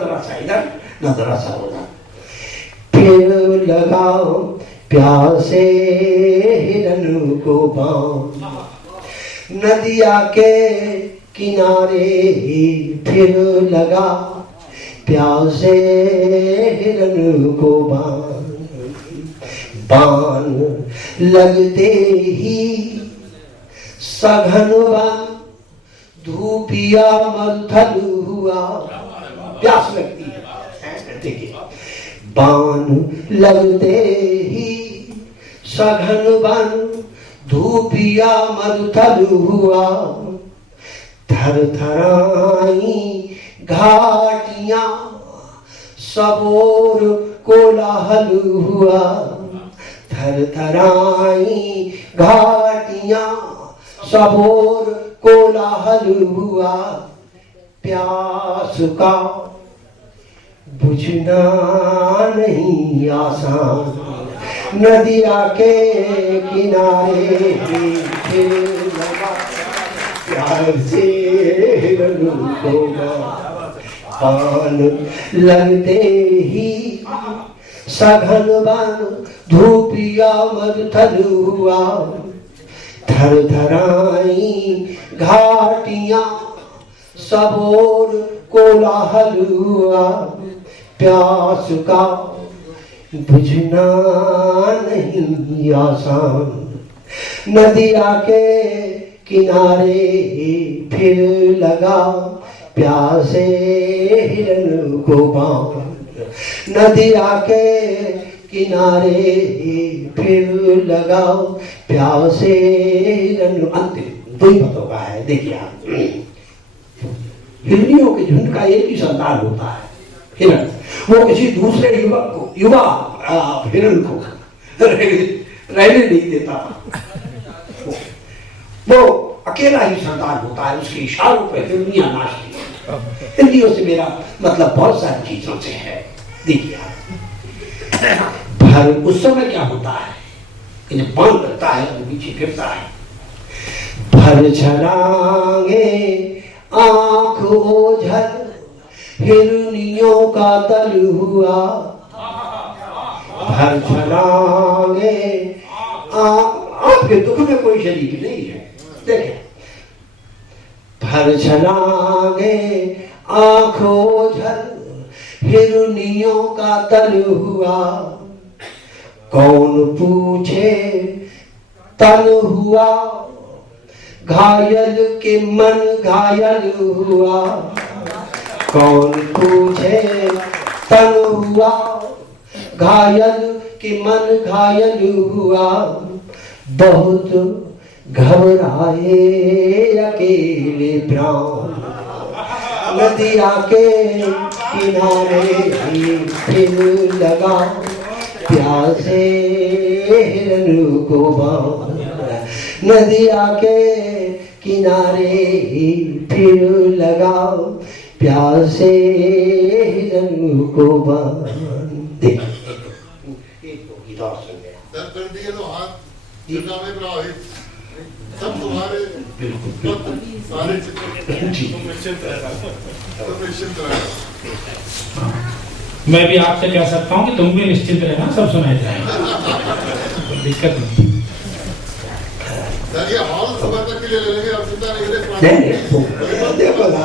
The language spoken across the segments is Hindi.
थोड़ा सा इधर न थोड़ा सा उधर। फिर लगाओ प्यासे हिरन को बांध, नदिया के किनारे फिर लगा प्यासे हिरन को बांध। बांध लगते ही सघन वन धूपिया मंथन हुआ। प्यास लगती है, देखिए बाण लगते ही सघन वन धूपिया मंथन हुआ। थर थराई घाटियां सबोर कोलाहल हुआ। थर थराई घाटियां सबोर कोलाहल हुआ। प्यास का बुझना नहीं आसान, नदिया के किनारे फिर लगा प्यार से हिरन को बाण। लगते ही सघन वन धूपिया मंथन हुआ। थर थराई घाटियां सबोर कोलाहल हुआ। प्यास का बुझना नहीं आसान, नदिया के किनारे फिर लगा प्यासे हिरन को बांध। नदिया के किनारे फिर लगाओ प्यासे हिरन। अंतिम दो ही बातों का है, देखिए आप। हिरनियों के झुंड का एक ही संतान होता है, हिरण। वो किसी दूसरे युवक को, युवा हिरण को रहने नहीं देता। वो अकेला ही संतान होता है, उसके इशारों पे हिरनियां नाचती हैं। हिरनियों से मेरा मतलब बहुत सारी चीजों से है। देखिए आप, भर उस समय क्या होता है कि जब बाण करता है तो नीचे गिरता है। भर छलांगे आंख ओझल हिरनियों का दल हुआ। भर छलांगे आपके दुख में कोई शरीक नहीं है, देखें। भर छलांगे आंख ओझल हिरनियों का दल हुआ। कौन पूछे तन हुआ, घायल के मन घायल हुआ। कौन पूछे तन हुआ, घायल के मन घायल हुआ। बहुत घबराए अकेले प्राण, नदिया के किनारे फिर लगा प्यासे हिरन को बांध। नदिया के किनारे फिर लगाओ प्यासे हिरन को बांध। एक दो गीत और सुन गया। दर्द कर दिए तो हाथ जितना में प्रभावित सब तुम्हारे बिल्कुल सारे चित्र निश्चिंत रहना। मैं भी आपसे कह सकता हूँ कि तुम भी निश्चिंत रहना, सब सुनाए जाएंगे, दिक्कत नहीं। ये हॉल सुबह तक के लिए ले लेंगे, अब चिंता नहीं करें। देखो ना,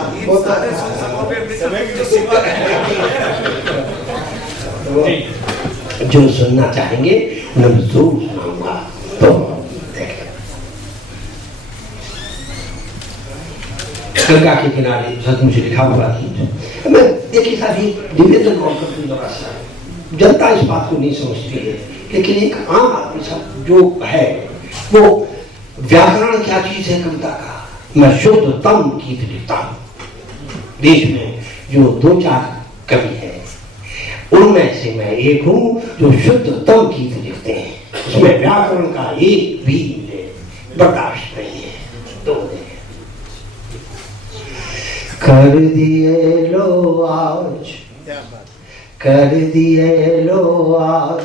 जो सुनना चाहेंगे मैं जरूर सुनाऊंगा। तो गंगा के किनारे सचमुच लिखा हुआ गीत। मैं देखिए साथी निवेदन और करती हूँ, जनता इस बात को नहीं समझती है, लेकिन एक आम आदमी सब जो है वो व्याकरण क्या चीज है कविता का, मैं शुद्धतम गीत लिखता हूँ। देश में जो दो चार कवि है उनमें से मैं एक हूँ जो शुद्धतम गीत लिखते हैं, उसमें व्याकरण का एक भी बर्दाश्त नहीं है। तो कर दिए लो आज, कर दिए लो आज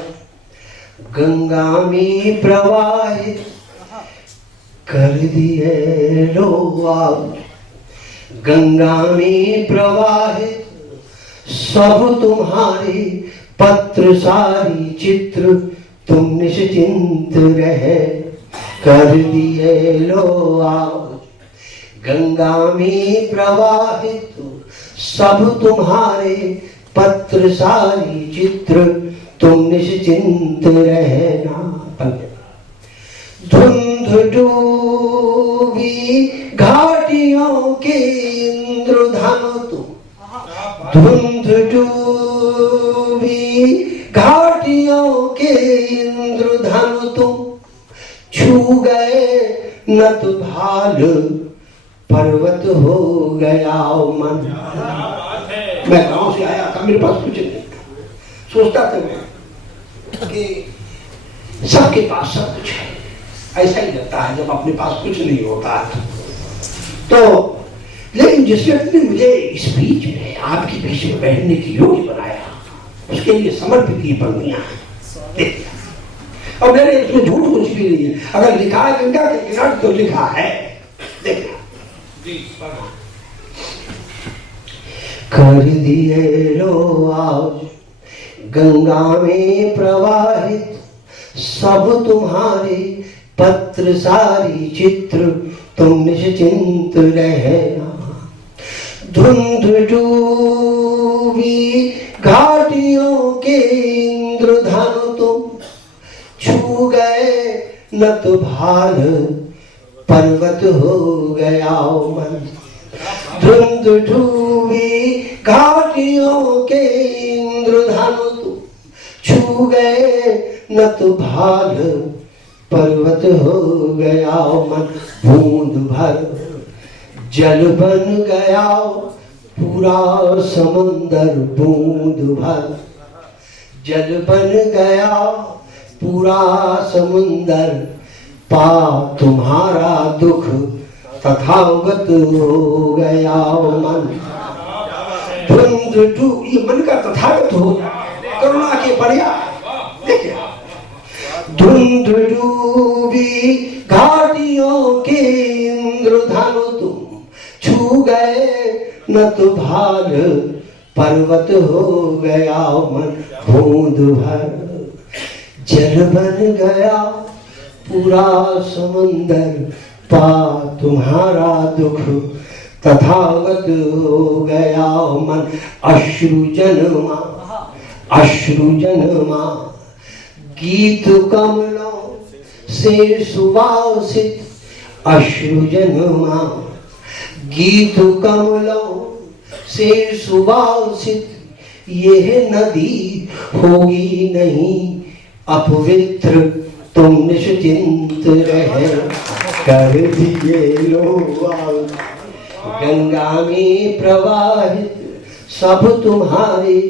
गंगा में प्रवाहित, कर दिए लो आज गंगा में प्रवाहित सब तुम्हारे पत्र सारी चित्र तुम निश्चिंत रहे, कर दिए लो आओ गंगा में प्रवाहित, सब तुम्हारे पत्र सारी चित्र तुम निश्चिंत रहना। धुंध डूबी घाटियों के इंद्रधनु तुम, धुंध डूबी घाटियों के इंद्रधनु तुम, छू गए नत भाल पर्वत हो गया मन। मैं गांव से आया था, मेरे पास कुछ नहीं, सोचता था मैं कि सबके पास सब कुछ है, ऐसा ही लगता है जब अपने पास कुछ नहीं होता है तो। लेकिन जिस व्यक्ति ने मुझे इस बीच में आपके बीच में बैठने की योग्य बनाया, उसके लिए समर्पित की पंक्तियां देखिए। और मैंने इसमें झूठ कुछ भी नहीं है, अगर लिखा है गंगा के किनारे तो लिखा है, देखना। कर दिए लो आज गंगा में प्रवाहित, सब तुम्हारे पत्र सारी चित्र तुम निश्चिंत रहना। धुंध डूबी घाटियों के इंद्रधनु तुम, छू गए नत भाल पर्वत हो गया मन। धुंध डूबी घाटियों के इंद्रधनु तुम, छू गए नत भाल पर्वत हो गया मन। बूंद भर जल बन गया पूरा समंदर, बूंद भर जल बन गया पूरा समुंदर, पा तुम्हारा दुख तथागत हो गया मन। धुंध डूब, ये मन का तथागत हो करुणा के बढ़िया। देखिए, धुंध डूबी घाटियों के इंद्रधनु तुम, छू गए नत भाल पर्वत हो गया मन। बूंद भर जल बन गया पूरा समुंदर, पा तुम्हारा दुख तथागत हो गया मन। अश्रु जन्मा, अश्रु जन्मा गीत कमलों से सुवासित, अश्रु जन्मा गीत कमलों से सुवासित, यह नदी होगी नहीं अपवित्र तुम निश्चिंत रहे। कर दिए लो गंगा में प्रवाहित, सब तुम्हारे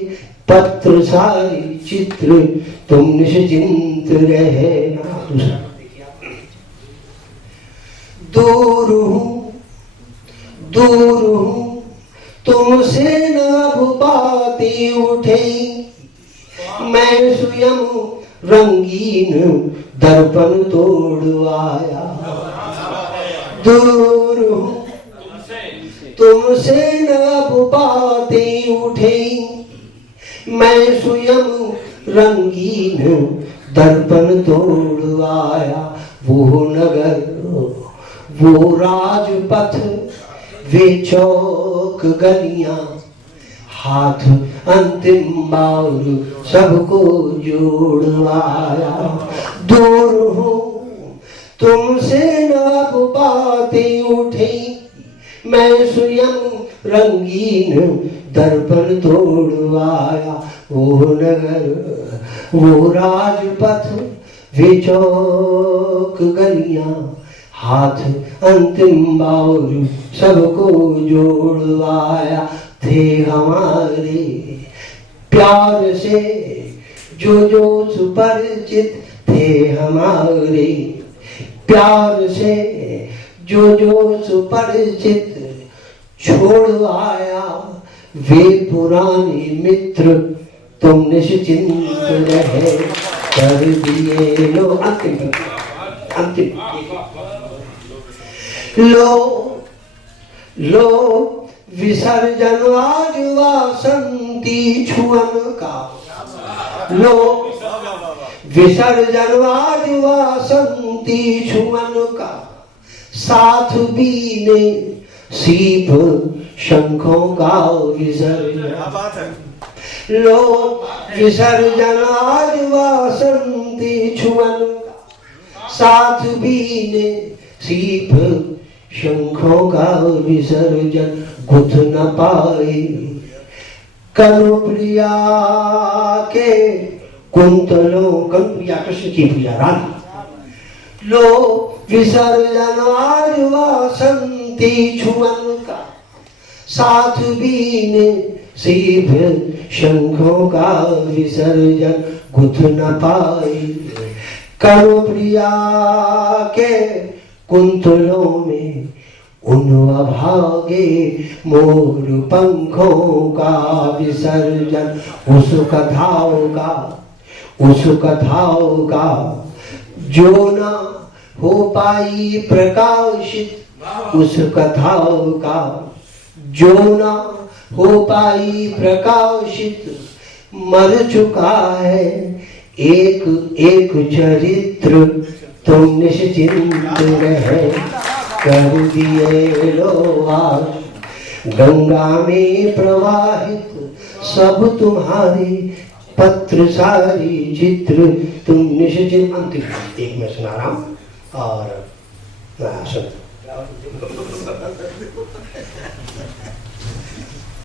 पत्र सारी चित्र तुम निश्चिंत रहे। दूर हूँ, दूर हूँ तुमसे न अब बातें उठे, मैं स्वयं रंगीन दर्पण तोड़ आया। दूर हूँ तुमसे न अब बातें उठे, मैं स्वयं रंगीन दर्पण तोड़ आया। वो नगर, वो राजपथ, वे चौक गलियां, हाथ अंतिम बार सबको जोड़ आया। दूर हूँ तुमसे न अब बातें उठी, मैं स्वयं रंगीन दर्पण तोड़ आया। वो नगर, वो राजपथ, वे चौक गलियां, हाथ अंतिम बार सबको जोड़ आया। थे हमारे प्यार से जो जो सुपरिचित, थे हमारे प्यार से जो जो सुपरिचित, छोड़ आया वे पुराने मित्र तुम निश्चिंत रहे। कर दिए लो अंतिम अंतिम लो लो विसर्जन आज वासंती छुअन का, लो विसर्जन आज वासंती छुअन का, साथ बीने सीप शंखों का विसर्जन, लो विसर्जन आज वासंती छुअन का, साथ बीने सीप शंखों का विसर्जन, गुथ न पाए कनुप्रिया के कुंतलों, कनुप्रिया कृष्ण की प्रिया राधा, लो विसर्जन आज वासंती छुअन का, साथ बीने सीप शंखों का विसर्जन, गुथ न पाए कनुप्रिया के कुंतलों में, उन अभागे मोर पंखों का विसर्जन, उस कथाओं का जो न हो पाई प्रकाशित, उस कथाओं का जो न हो पाई प्रकाशित, मर चुका है एक एक चरित्र, तुम निश्चिंत रहे कर दिए लो आज गंगा में प्रवाहित, सब तुम्हारे पत्र सारी चित्र, तुम निश्चिंत। अंतिम एक मैं सुना रहा हूँ और सुन